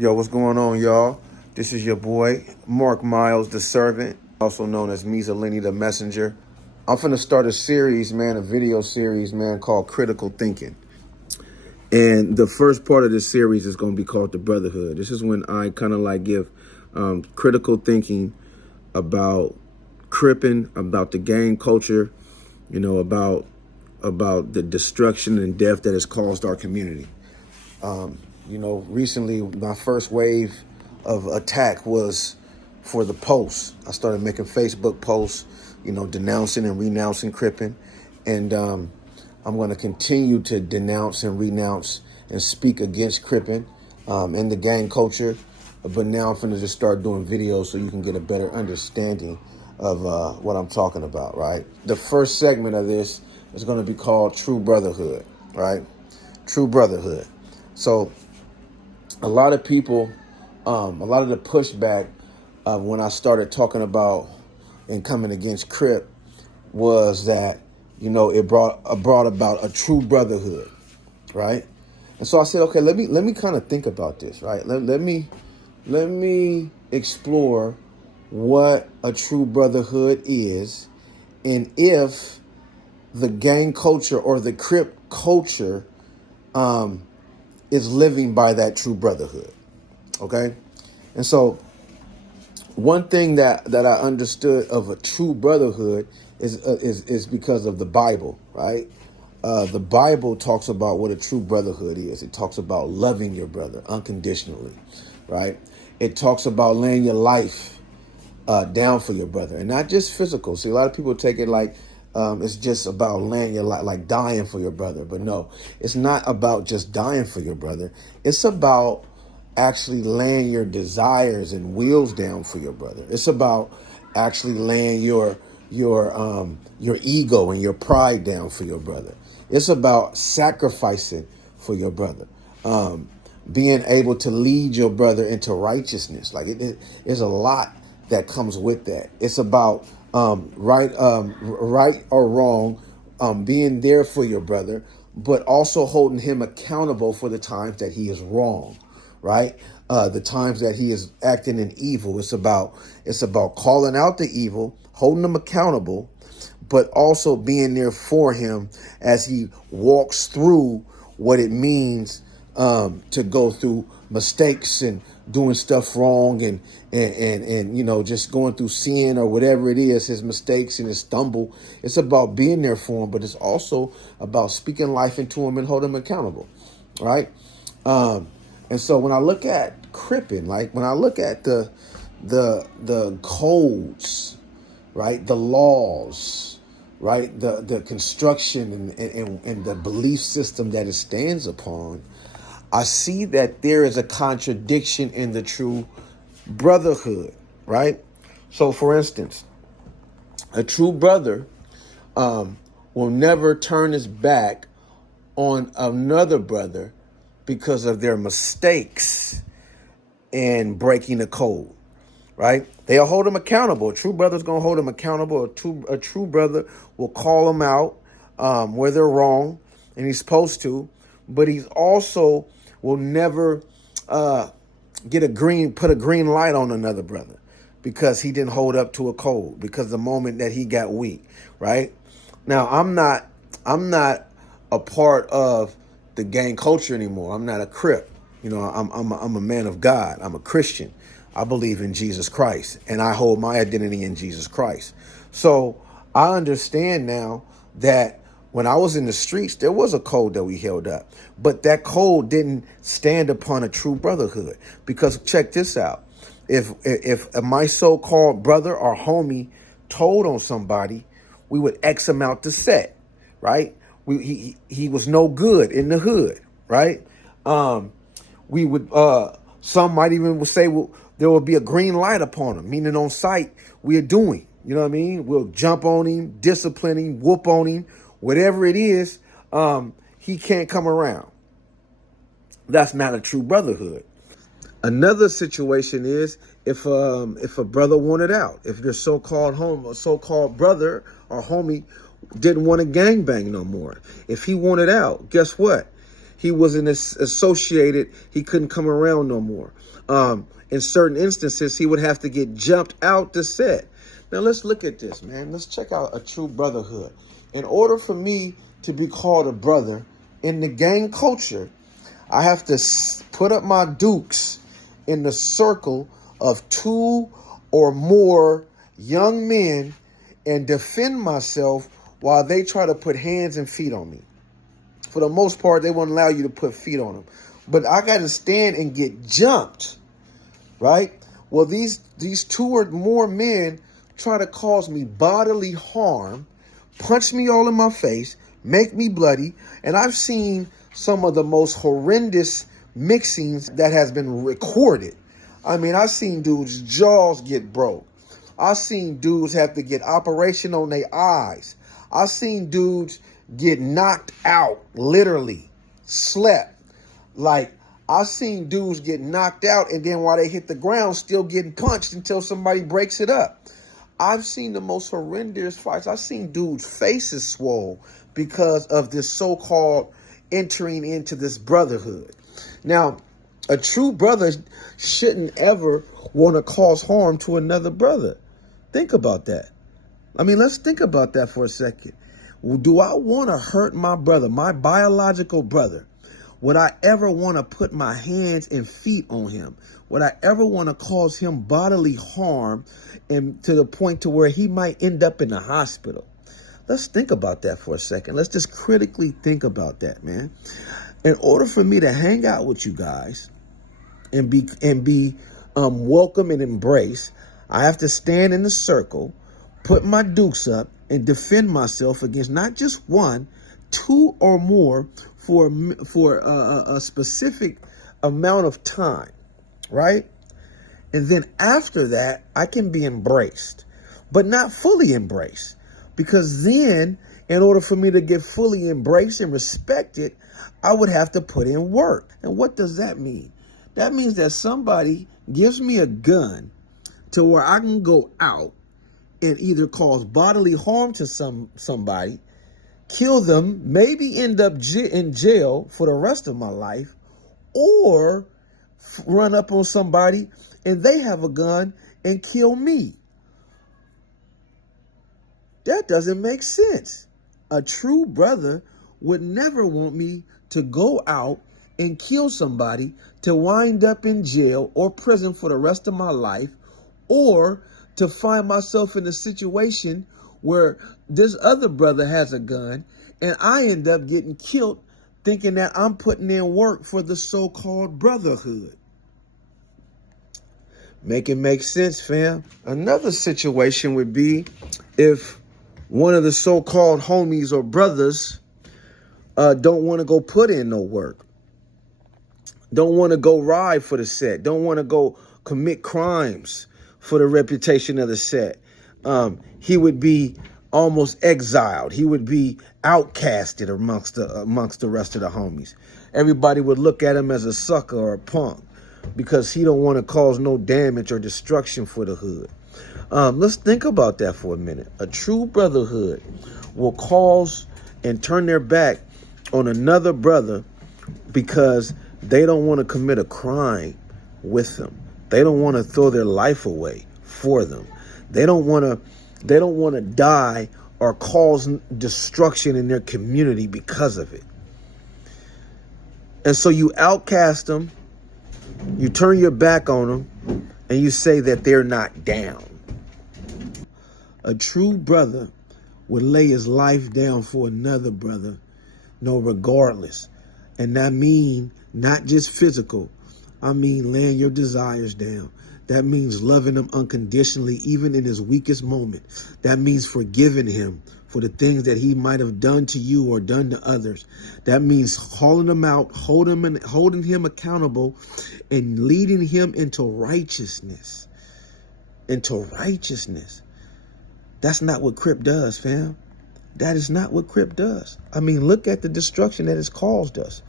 Yo, what's going on, y'all? This is your boy, Mark Miles, the servant, also known as Lenny, the messenger. I'm finna start a series, man, a video series, man, called Critical Thinking. And the first part of this series is going to be called the Brotherhood. This is when I kind of like give critical thinking about cripping, about the gang culture, about the destruction and death that has caused our community. Recently my first wave of attack was for the posts. I started making Facebook posts, denouncing and renouncing cripping. And I'm going to continue to denounce and renounce and speak against cripping and the gang culture. But now I'm going to just start doing videos so you can get a better understanding of what I'm talking about, right? The first segment of this is going to be called True Brotherhood, right? True Brotherhood. So a lot of people, a lot of the pushback when I started talking about and coming against Crip was that, it brought about a true brotherhood, right? And so I said, okay, let me kind of think about this, right? Let me explore what a true brotherhood is, and if the gang culture or the Crip culture is living by that true brotherhood. Okay. And so one thing that I understood of a true brotherhood is because of the Bible, right? The Bible talks about what a true brotherhood is. It talks about loving your brother unconditionally, right? It talks about laying your life down for your brother, and not just physical. See, a lot of people take it like it's just about laying your life, like dying for your brother. But no, it's not about just dying for your brother. It's about actually laying your desires and wills down for your brother. It's about actually laying your ego and your pride down for your brother. It's about sacrificing for your brother. Being able to lead your brother into righteousness. Like there's a lot that comes with that. It's about right or wrong, being there for your brother, but also holding him accountable for the times that he is wrong, right? The times that he is acting in evil. It's about calling out the evil, holding him accountable, but also being there for him as he walks through what it means to go through mistakes and doing stuff wrong and just going through sin or whatever it is, his mistakes and his stumble. It's about being there for him, but it's also about speaking life into him and holding him accountable, right? And so when I look at cripping, like when I look at the codes, right, the laws, right, the construction and the belief system that it stands upon, I see that there is a contradiction in the true brotherhood, right? So, for instance, a true brother will never turn his back on another brother because of their mistakes in breaking the code, right? They'll hold them accountable. A true brother's going to hold them accountable. A true brother will call them out where they're wrong, and he's supposed to, but he's also will never put a green light on another brother because he didn't hold up to a code, because the moment that he got weak, right? Now, I'm not a part of the gang culture anymore. I'm not a Crip. I'm a man of God. I'm a Christian. I believe in Jesus Christ, and I hold my identity in Jesus Christ. So I understand now that when I was in the streets, there was a code that we held up, but that code didn't stand upon a true brotherhood. Because check this out. If my so-called brother or homie told on somebody, we would X him out the set, right? He was no good in the hood, right? We would, some might even say, well, there will be a green light upon him, meaning on sight, we are doing, you know what I mean? We'll jump on him, discipline him, whoop on him, whatever it is, he can't come around. That's not a true brotherhood. Another situation is if a brother wanted out, if your so-called brother or homie didn't want to gangbang no more. If he wanted out, guess what? he wasn't associated, he couldn't come around no more. In certain instances, he would have to get jumped out the set. Now let's look at this, man. Let's check out a true brotherhood. In order for me to be called a brother in the gang culture, I have to put up my dukes in the circle of 2 or more young men and defend myself while they try to put hands and feet on me. For the most part, they won't allow you to put feet on them. But I got to stand and get jumped, right? Well, these 2 or more men try to cause me bodily harm, punch me all in my face, make me bloody. And I've seen some of the most horrendous mixings that has been recorded. I mean, I've seen dudes' jaws get broke. I've seen dudes have to get operation on their eyes. I've seen dudes get knocked out, literally, slept. Like, I've seen dudes get knocked out and then while they hit the ground, still getting punched until somebody breaks it up. I've seen the most horrendous fights. I've seen dudes' faces swole because of this so-called entering into this brotherhood. Now, a true brother shouldn't ever want to cause harm to another brother. Think about that. I mean, let's think about that for a second. Do I want to hurt my brother, my biological brother? Would I ever want to put my hands and feet on him? Would I ever want to cause him bodily harm and to the point to where he might end up in the hospital? Let's think about that for a second. Let's just critically think about that, man. In order for me to hang out with you guys and be welcome and embraced, I have to stand in a circle, put my dukes up, and defend myself against not just 1, 2 or more for a specific amount of time, right? And then after that, I can be embraced, but not fully embraced. Because then, in order for me to get fully embraced and respected, I would have to put in work. And what does that mean? That means that somebody gives me a gun to where I can go out and either cause bodily harm to somebody, kill them, maybe end up in jail for the rest of my life, or run up on somebody and they have a gun and kill me. That doesn't make sense. A true brother would never want me to go out and kill somebody to wind up in jail or prison for the rest of my life, or to find myself in a situation where this other brother has a gun and I end up getting killed thinking that I'm putting in work for the so-called brotherhood. Make it make sense, fam. Another situation would be if one of the so-called homies or brothers don't want to go put in no work, don't want to go ride for the set, don't want to go commit crimes for the reputation of the set. He would be almost exiled. He would be outcasted amongst the rest of the homies. Everybody would look at him as a sucker or a punk because he don't want to cause no damage or destruction for the hood. Let's think about that for a minute. A true brotherhood will cause and turn their back on another brother because they don't want to commit a crime with them. They don't want to throw their life away for them. They don't want to die or cause destruction in their community because of it. And so you outcast them, you turn your back on them, and you say that they're not down. A true brother would lay his life down for another brother, no regardless. And that mean not just physical. I mean laying your desires down. That means loving him unconditionally, even in his weakest moment. That means forgiving him for the things that he might have done to you or done to others. That means calling him out, holding him accountable, and leading him into righteousness. Into righteousness. That's not what Crip does, fam. That is not what Crip does. I mean, look at the destruction that it's caused us.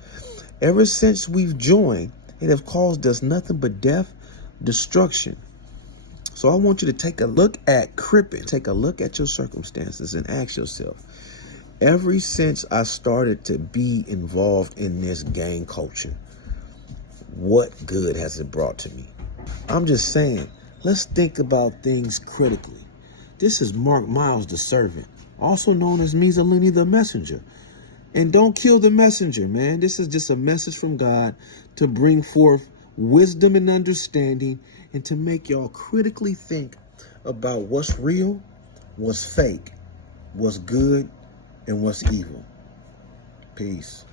Ever since we've joined, it has caused us nothing but death, destruction. So I want you to take a look at Crip, take a look at your circumstances and ask yourself, Ever since I started to be involved in this gang culture, what good has it brought to me? I'm just saying, let's think about things critically. This is Mark Miles, the servant, also known as Mizaluni, the messenger. And don't kill the messenger, man. This is just a message from God to bring forth wisdom and understanding and to make y'all critically think about what's real, what's fake, what's good, and what's evil. Peace.